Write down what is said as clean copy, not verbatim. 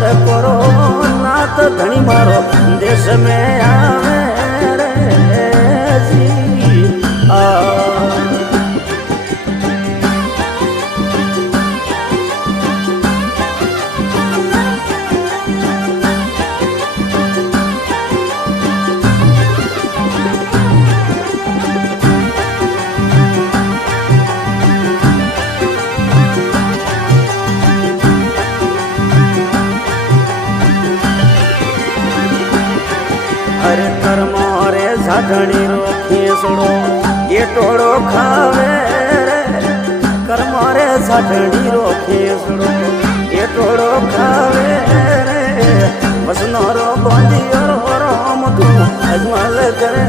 અરે કોરો નાથ ધણી મારો દેશ મેં આવે રે જી અરે કર્મો રે ઝાઢણી રો ખેસડો એ ટોળો ખાવે રે કર્મો રે ઝાઢણી રો ખેસડો એ ટોળો ખાવે રે વસનો રો બાંધી રો રામ તું અજમલ કરે